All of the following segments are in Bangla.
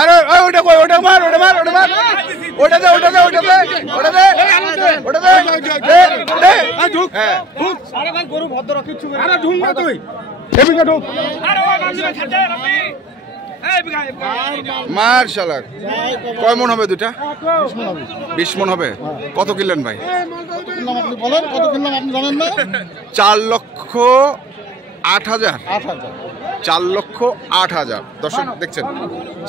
আরে ওটা কই ওটা মার ওটা মার ওটা মার ওটা দে ওটা দে ওটা দে ওটা দে ওটা দে দে ঢুক হ্যাঁ ঢুক আরে ভাই গরু ভদ্র কিচ্ছু করে আরে ঢুক না তুই এবিকা ঢুক আরে ও গামজি ভাই ছাড় আপনি এই বিঘা মার শালা কয় মন হবে দুটা 20 মন হবে কত কিনলেন ভাই আপনি বলেন কত কিনলাম আপনি জানেন না 4,08,000 4,08,000 দর্শক দেখছেন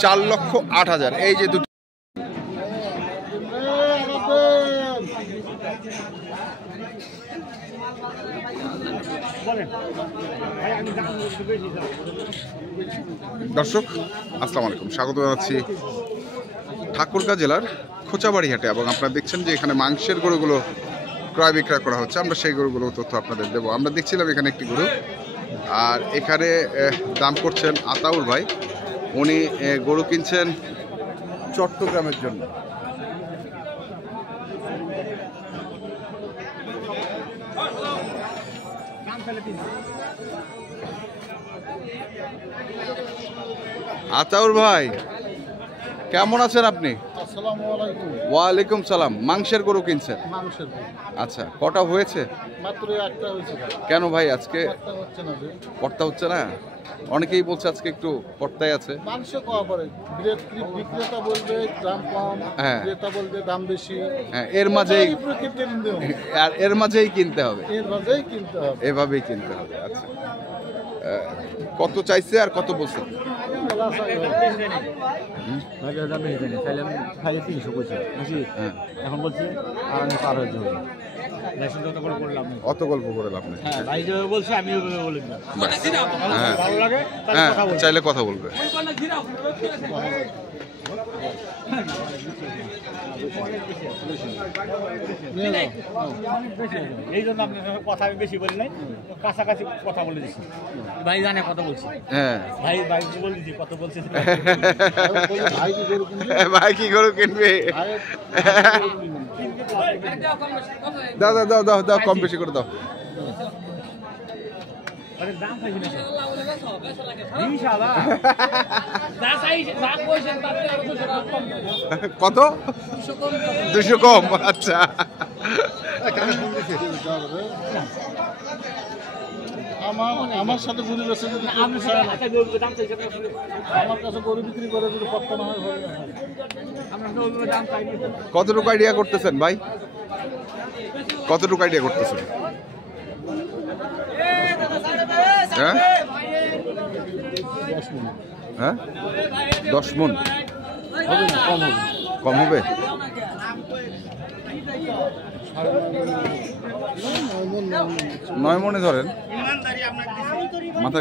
4,08,000 এই যে দুটো দর্শক আসসালামু আলাইকুম স্বাগত জানাচ্ছি ঠাকুরগাঁ জেলার খোঁচাবাড়ি হাটে এবং আপনারা দেখছেন যে এখানে মাংসের গরুগুলো ক্রয় বিক্রয় করা হচ্ছে আমরা সেই গরুগুলো তথ্য আপনাদের দেবো আমরা দেখছিলাম এখানে একটি গরু আর এখানে দাম করছেন আতাউর ভাই উনি গরু কিনছেন চট্টগ্রামের জন্য আতাউর ভাই কেমন আছেন আপনি আসসালামু আলাইকুম ওয়ালাইকুম সালাম মাংসের গরু কিনছেন মাংসের আচ্ছা কটা হয়েছে মাত্র একটা হয়েছে কেন ভাই আজকে হচ্ছে না যে কর্তা হচ্ছে না অনেকেই বলছে আজকে একটু কর্তায় আছে মাংস কওয়া পড়ে বিক্রেতা বলবে দাম কম বিক্রেতা বলবে দাম বেশি হ্যাঁ এর মাঝেই আর এর মাঝেই কিনতে হবে এভাবেই কিনতে হবে আচ্ছা কত চাইছে আর কত বলছে এখন বলছি আর আমি পার হয়ে যাবো অত গল্প করে লাভ নেই ভাই যেভাবে বলছে আমি বলি হ্যাঁ চাইলে কথা বলবে এই জন্য আপনার কথা আমি বেশি বলি নাই কাছাকাছি কথা বলে দিচ্ছি ভাই জানে কথা বলছি হ্যাঁ ভাই ভাই বলে দিচ্ছি কত বলছে ভাই কি গরু কিনবে দাও দাও দাও দাও দাও কম বেশি করে দাও কত 200 কম আচ্ছা আমার সাথে গরু বেচে যদি আমার কাছে গরু বিক্রি করে যদি পত্তা না হয় কতটুকু আইডিয়া করতেছেন ভাই কতটুকু আইডিয়া করতেছেন হ্যাঁ হ্যাঁ 10 মন কম হবে 9 মনে ধরেন মাথা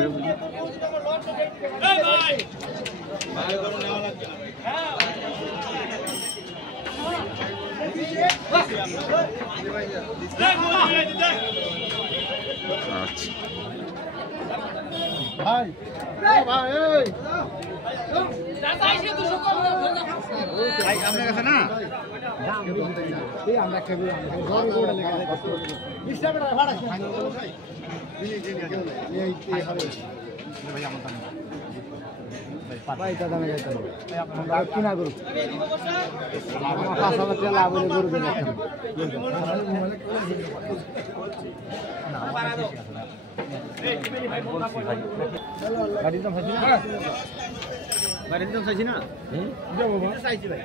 আচ্ছা ভাই ভাই আপনার কাছে না কিনা গরু 5,000 লাভ হলে গরু কিনা গাড়ির দাম চাইছি না গাড়ির দাম চাইছি না চাইছি ভাই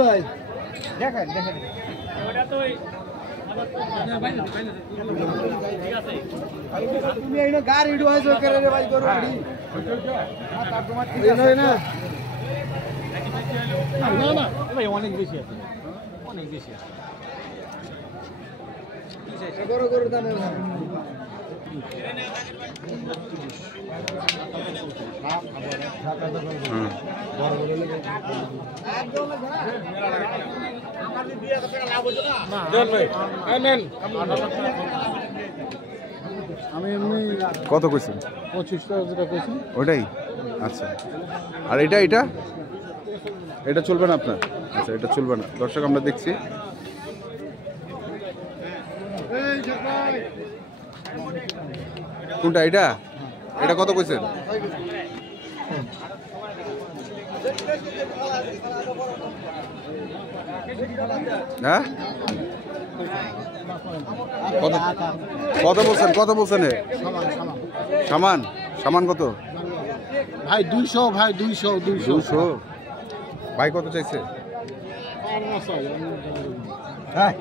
ভাই দেখেন দেখেন ওটা তো তুমি এই গাড়ি ঢুকাইছো করে রে ভাই গরু গাড়ি না না না ভাই অনেক বেশি আছে অনেক বেশি আছে গরু গরুর দাম আমি এমনি কত কইছেন 25,000 টাকা কইছি ওটাই আচ্ছা আর এটা এটা এটা চলবে না আপনার আচ্ছা এটা চলবে না দর্শক আমরা দেখছি কোনটা এটা? এটা কত কইছেন? হ্যাঁ কত বলছেন? কত বলছেন? সামান সামান কত ভাই? 200 ভাই, 200 200। ভাই কত চাইছে? হ্যাঁ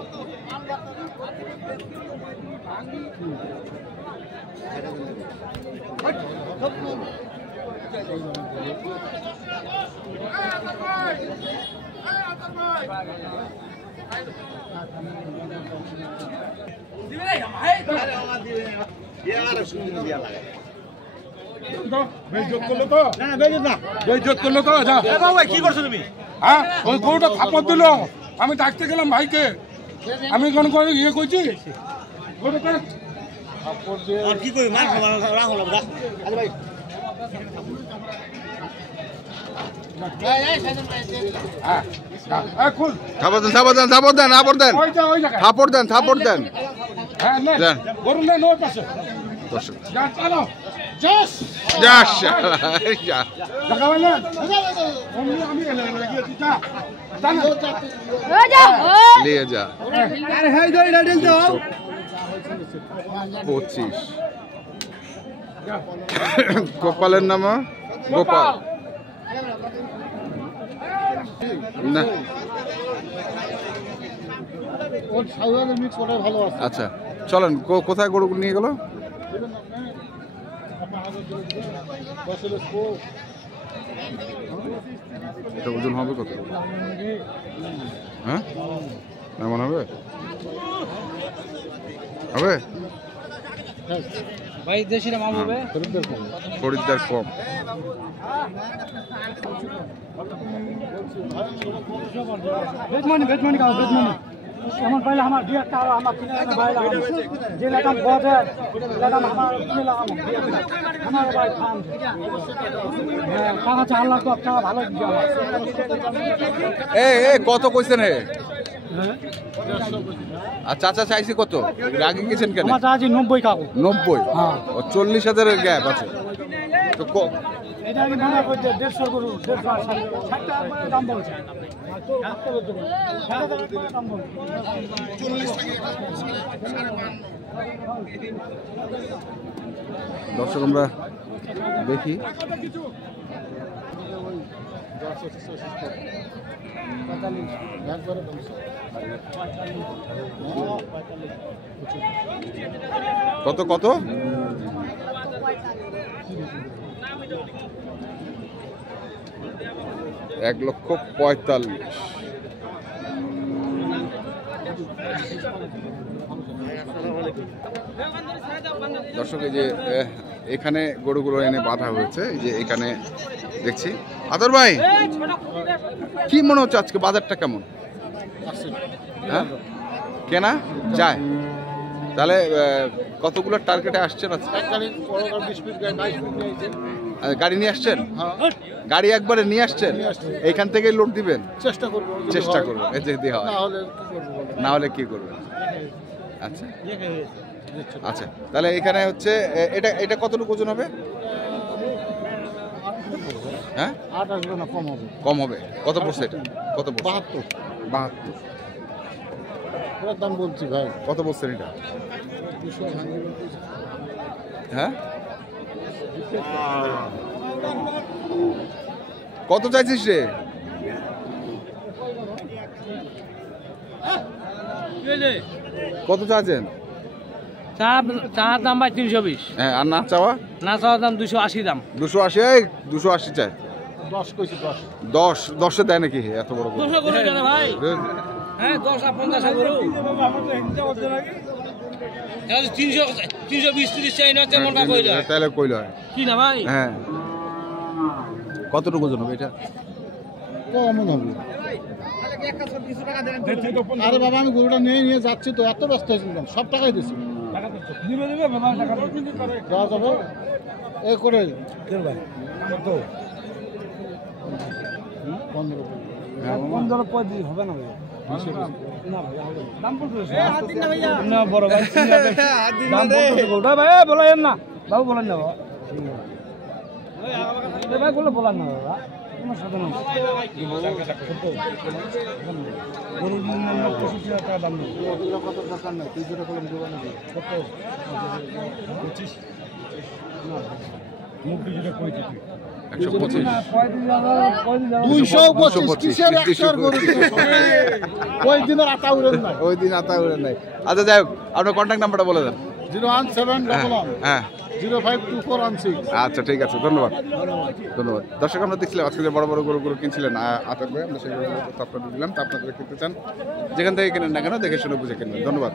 কি করছো তুমি? হ্যাঁ ওই গরুটা থাপড় দিল, আমি ডাকতে গেলাম ভাইকে, আমি কোন করে ইয়ে করছি আর কি কই মার রাখ হলো রাখ। আরে ভাই থাপড় দেন, থাপড় দেন, থাপড় দেন, থাপড় দেন, থাপড় দেন, থাপড় দেন। দেন। দর্শক যা যা নিয়ে যা 25। গোপালের নাম গোপাল না। আচ্ছা চলেন, কোথায় গরু নিয়ে গেল? এটা ওজন হবে কত? হ্যাঁ এমন হবে? হবে ভাই দেশি দাম হবে, খরিদ্দার কম। বেজমানি কাও বেজমানি আমার পাইলে আমার দুই একটা আর আমার কিনে বাইলা যে লাগাম বাজার লাগাম আমার কিনে লাগাম আমার ভাই খান হ্যাঁ টাকা 4 লাখ টাকা ভালো দিও। এ কত কইছেন? আর চাচা চাইছে কত? আগে গেছেন কেন? আমার চাচি 90 কাকু। 90? হ্যাঁ। ও 40,000-এর গ্যাপ আছে তো। এটা আমি মনে করতে 150 গরু 150 60 টাকা দাম বলছে। দর্শক আমরা দেখি কত কত 1,45,000। দর্শক এই যে এখানে গরুগুলো এনে বাঁধা হয়েছে, এই যে এখানে দেখছি। আদর ভাই কি মনে হচ্ছে আজকে বাজারটা কেমন? হ্যাঁ কেনা যায়? তাহলে কতগুলো টার্গেটে আসছেন আজকে? গাড়ি নিয়ে আসছেন? গাড়ি একবারে নিয়ে আসছেন? এইখান থেকে লোড দিবেন? চেষ্টা করবো, চেষ্টা করবো, এই যে দেওয়া না হলে কি করবেন? আচ্ছা আচ্ছা, তাহলে এখানে হচ্ছে এটা এটা কতটুকু ওজন হবে? হ্যাঁ 8 আসবে না, কম হবে। কম হবে? কত পড়ছে এটা? কত পড়ছে? 72 এর দাম বলছি ভাই। কত বলছেন এটা? 200 হ্যাঁ কত চাইছিস রে? কত চাইছেন? চার দাম ভাই 320। হ্যাঁ আর না চাওয়া? না চাওয়ার দাম 280 দাম। 280? এই 280 চাই। 10 কইছি, 10 10-এ দেয় নাকি এত বড় গরু? 200 করে দেন ভাই। হ্যাঁ 10 আর 50 করে। 300 320 30 চাই না তেমনটা কইলা। তাহলে কইল হয় কি না ভাই? হ্যাঁ কতটুকু ওজন হবে এটা? কম হবে। আরে বাবা আমি গরুটা নিয়ে যাচ্ছি তো, এত ব্যস্ত হয়েছিলাম, সব টাকাই দিচ্ছি। দেওয়া যাবে এই করে 15 হবে না ভাই। বাবু বলেন না বাবা ভাই বলে বলেন না বাবা তোমার সাথে না গরুর মূল্য 65,000 টাকা দাম নেই কত দরকার নাই তুই যেটা করলাম দেবো নাকি কত 25 না মুখ যেটা কইছি তুই 125 225 কিসের 100 গরু ওই দিনের আতা উড়েন না ওই দিন আতা উড়ে নাই। আচ্ছা যাই হোক আপনার কন্ট্যাক্ট নাম্বারটা বলে দেন। 01711 হ্যাঁ 052416 আচ্ছা ঠিক আছে, ধন্যবাদ ধন্যবাদ। দর্শক আমরা দেখছিলাম আজকে যে বড় বড় গরুগুলো কিনছিলেন আতক ভাই, আমরা সেই আপনাদের দিলাম। তা আপনাদের কিনতে চান যেখান থেকে কেনেন না কেন দেখে শুনে বুঝে কিনবেন। ধন্যবাদ।